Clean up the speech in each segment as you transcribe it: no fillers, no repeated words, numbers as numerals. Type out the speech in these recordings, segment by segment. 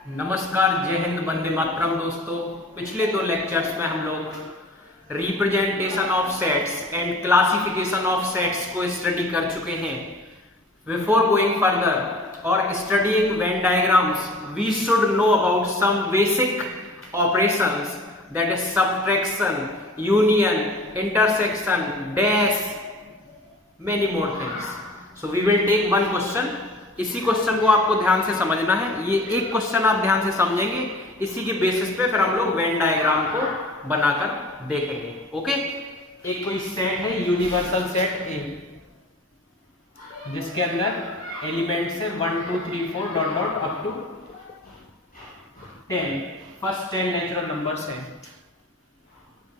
नमस्कार, जय हिंद, वंदे मातरम। दोस्तों, पिछले 2 लेक्चर्स में हम लोग representation of sets and classification of sets को स्टडी कर चुके हैं। बिफोर गोइंग फर्दर और studying Venn diagrams, we should know about some basic operations, that is subtraction, union, intersection, dash, many more things. So we will take one question. इसी question को आपको ध्यान से समझना है। ये एक क्वेश्चन आप ध्यान से समझेंगे, इसी के बेसिस पे फिर हम लोग वेन डायग्राम को बनाकर देखेंगे। ओके, एक कोई सेट है, यूनिवर्सल सेट ए, जिसके अंदर एलिमेंट्स है 1 2 3 4 dot dot up to 10। First 10 natural numbers हैं।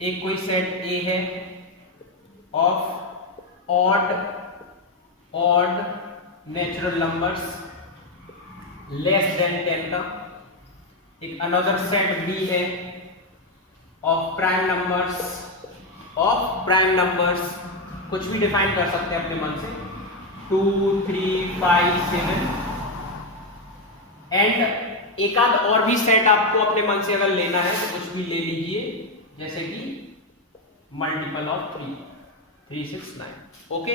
एक कोई सेट ए है of odd natural numbers less than 10 का। एक अनदर सेट बी है ऑफ प्राइम नंबर्स, कुछ भी डिफाइन कर सकते हैं अपने मन से, 2 3 5 7। एंड एक आध और भी सेट आपको अपने मन से अगर लेना है तो कुछ भी ले लीजिए, जैसे कि मल्टीपल ऑफ 3 6 9। ओके,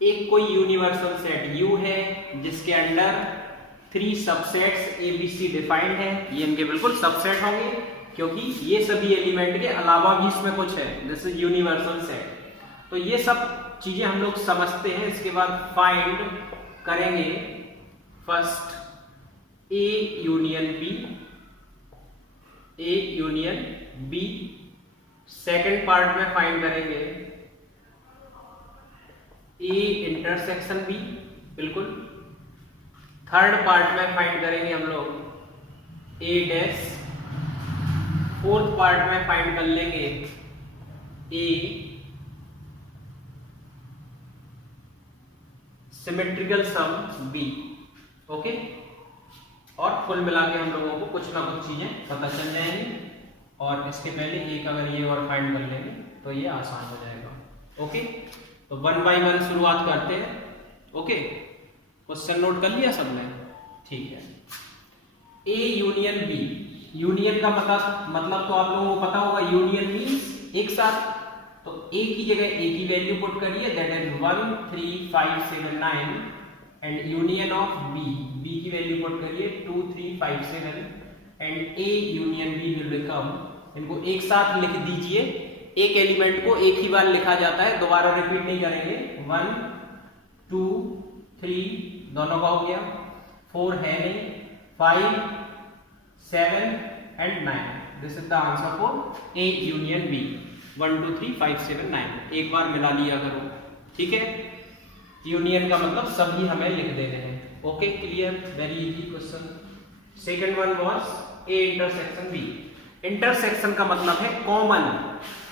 एक कोई यूनिवर्सल सेट U है जिसके अंडर 3 सबसेट्स ABC डिफाइंड है। ये इनके बिल्कुल सबसेट होंगे क्योंकि ये सभी एलिमेंट के अलावा भी इसमें कुछ है। This is universal set. तो ये सब चीजें हम लोग समझते हैं। इसके बाद फाइंड करेंगे first A union B। Second part में फाइंड करेंगे A इंटरसेक्शन B, बिल्कुल। थर्ड पार्ट में फाइंड करेंगे हम लोग A डैश। फोर्थ पार्ट में फाइंड कर लेंगे A symmetrical sum B। Okay, और कुल मिला के हम लोगों को कुछ ना कुछ चीजें पता चल जाएंगी। और इसके पहले एक अगर ये और फाइंड कर लेंगे तो ये आसान हो जाएगा। ओके, तो 1 बाय 1 शुरुआत करते हैं। ओके, क्वेश्चन नोट कर लिया सबने? ठीक है। ए यूनियन बी। यूनियन का मतलब तो आप लोगों को पता होगा। यूनियन मींस एक साथ। तो ए की जगह ए की वैल्यू पुट करिए, that is 1 3 5 7 9। And union of B की वैल्यू पुट करिए 2 3 5 7। And A union B will become, इनको एक साथ लिख दीजिए। एक एलिमेंट को एक ही बार लिखा जाता है, दोबारा रिपीट नहीं करेंगे। 1 2 3 दोनों का हो गया, 4 है नहीं, 5 7 and 9। This is the answer for A union B. 1 2 3 5 7 9 एक बार मिला लिया करो, ठीक है। यूनियन का मतलब सभी हमें लिख देने हैं। Okay, clear, very easy question. Second one was A intersection B. Intersection का मतलब है कॉमन,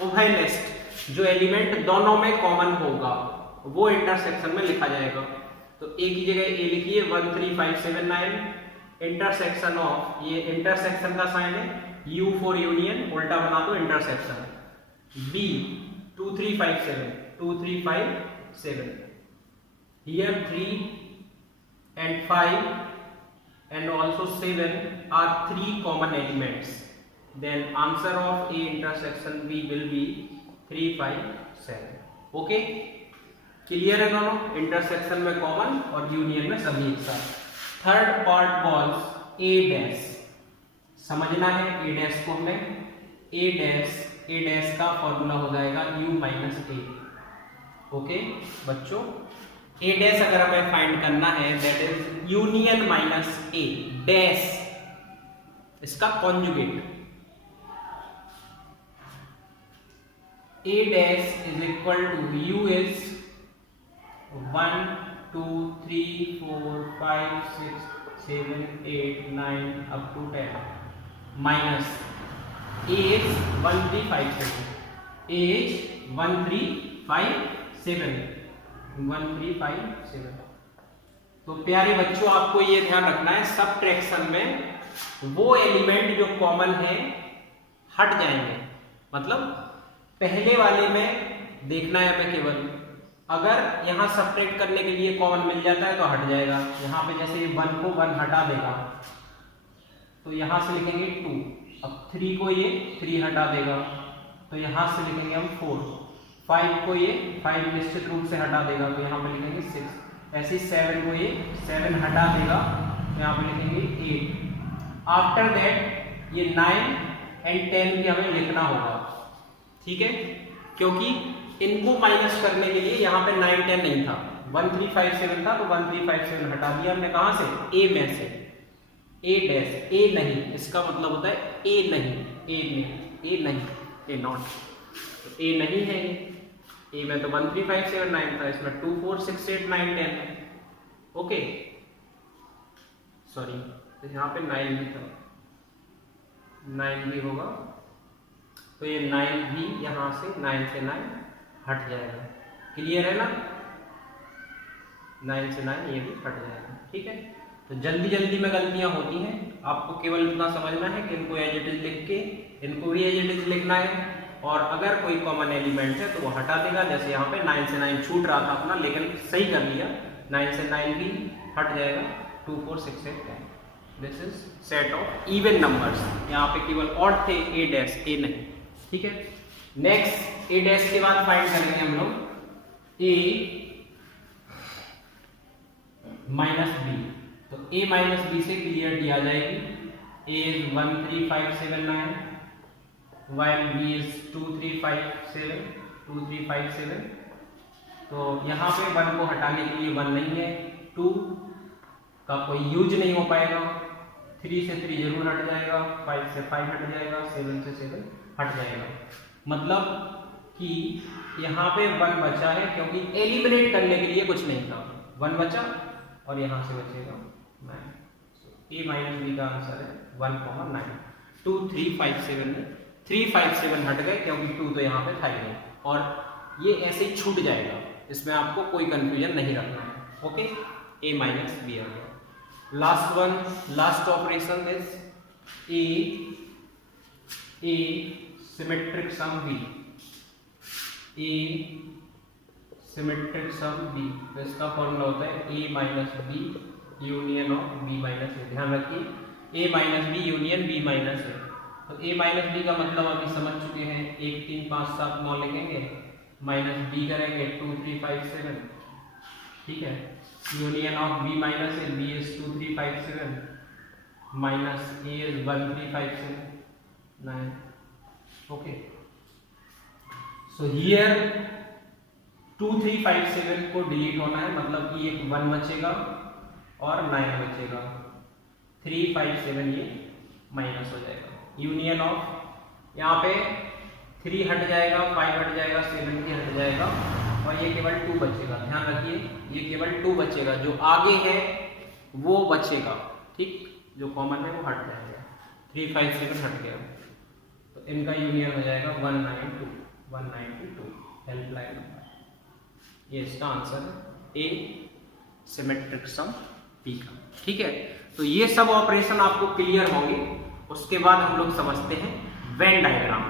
उभयनिष्ठ। जो एलिमेंट दोनों में कॉमन होगा वो इंटरसेक्शन में लिखा जाएगा। तो ए की जगह ए लिखिए 1 3 5 7 9। इंटरसेक्शन ऑफ, ये इंटरसेक्शन का साइन है, U फॉर यूनियन, उल्टा बना दो intersection. B 2 3 5 7 2 3 5 7। Here 3 and 5 and also 7 are 3 common elements. Then answer of A intersection B will be 3 5 7. Okay, clear है दोनों? इंटरसेक्शन में कॉमन और यूनियन में सभी एक साथ। Third part was A dash. समझना है A डैश को हमें। A डैश का फॉर्मूला हो जाएगा U माइनस A। ओके बच्चों, A डैश अगर हमें फाइंड करना है, that is union minus A dash, इसका conjugate. A dash is equal to U is 1 2 3 4 5 6 7 8 9 up to 10 minus A is 1 3 5 7. A is 1 3 5 7 1 3 5 7। तो प्यारे बच्चों, आपको ये ध्यान रखना है, सबट्रैक्शन में वो एलिमेंट जो कॉमन है हट जाएंगे। मतलब पहले वाले में देखना है हमें केवल, अगर यहां सब्ट्रैक्ट करने के लिए कॉमन मिल जाता है तो हट जाएगा। यहां पे जैसे 1 को 1 हटा देगा तो यहाँ से लिखेंगे 2। अब 3 को ये 3 हटा देगा, तो यहाँ से लिखेंगे हम 4। 5 को ये 5 निश्चित रूप से हटा देगा, तो यहाँ पे लिखेंगे 6। ऐसे 7 को ये 7 हटा देगा, तो यहाँ पे लिखेंगे 8। आफ्टर दैट ये 9 एंड 10 भी हमें लिखना होगा, ठीक है, क्योंकि इनको माइनस करने के लिए यहाँ पे 9 10 नहीं था, 1 3 5 7 था, तो 1 3 5 7 हटा दिया हमने। कहाँ से? ए में से। ए डैश, ए नहीं, इसका मतलब होता है ए नहीं, ए नहीं, ए नहीं, ए नॉट, तो ए नहीं है ये। ए में तो 1 3 5 7 9 था, इसमें 2 4 6 8 9 10 है। ओके, सॉरी, तो यहाँ पे 9 भी था, 9 भी होगा, तो ये 9 भी यहाँ से 9 से 9 हट जाएगा। क्लियर है ना? 9 से 9 ये भी हट जाएगा, ठीक है। तो जल्दी जल्दी में गलतियां होती हैं, आपको केवल इतना समझना है कि इनको एज इट इज लिख के इनको भी एज इट इज लिखना है, और अगर कोई कॉमन एलिमेंट है तो वो हटा देगा। जैसे यहाँ पे 9 से 9 छूट रहा था अपना, लेकिन सही कर लिया, 9 से 9 भी हट जाएगा, 2 4 6 8 10। This is set of even numbers. यहाँ पे केवल ऑड थे, ए डैश, ए नहीं, ठीक है। नेक्स्ट ए डैश के बाद फाइंड करेंगे हम लोग ए माइनस बी। तो a माइनस बी से क्लियरिटी आ जाएगी। a is 1 3 5 7 9 while b is 2 3 5 7 2 3 5 7। तो यहाँ पे 1 को हटाने के लिए 1 नहीं है, 2 का कोई यूज नहीं हो पाएगा, 3 से 3 जरूर हट जाएगा, 5 से 5 हट जाएगा, 7 से 7 हट जाएगा। मतलब कि यहाँ पे 1 बचा है, क्योंकि एलिमिनेट करने के लिए कुछ नहीं था, 1 बचा और यहाँ से बचेगा 9। ए माइनस बी का आंसर है 1 9। 2 3 5 7 में 3 5 7 हट गए, क्योंकि 2 तो यहाँ पे था ही नहीं, और ये ऐसे ही छूट जाएगा, इसमें आपको कोई कंफ्यूजन नहीं रखना है। ओके, ए माइनस बी आ गया। Last one, last operation is A symmetric sum B. A symmetric sum B, तो इसका फॉर्मूला होता है a minus B union of b minus A. ध्यान रखिए, a minus B union b minus A. तो a minus B का मतलब अभी समझ चुके हैं, 1 3 5 7 9 लिखेंगे, माइनस b करेंगे 2 3 5 7, ठीक है। Union of b minus A, b is 2 3 5 7 minus a is 1 3 5 7 9। Okay, so here 2 3 5 7 को डिलीट होना है, मतलब कि एक 1 बचेगा और 9 बचेगा, 3 5 7 ये माइनस हो जाएगा। यूनियन ऑफ, यहाँ पे 3 हट जाएगा, 5 हट जाएगा, 7 भी हट जाएगा, और ये केवल 2 बचेगा। ध्यान रखिए, ये केवल 2 बचेगा, जो आगे है वो बचेगा, ठीक, जो कॉमन है वो हट जाएगा। 3 5 7 हट गया, तो इनका यूनियन हो जाएगा 192 192। हेल्पलाइन नंबर, ये इसका आंसर है ए सिमेट्रिक सम बी का, ठीक है। तो ये सब ऑपरेशन आपको क्लियर होंगे। उसके बाद हम लोग समझते हैं वेन डायग्राम।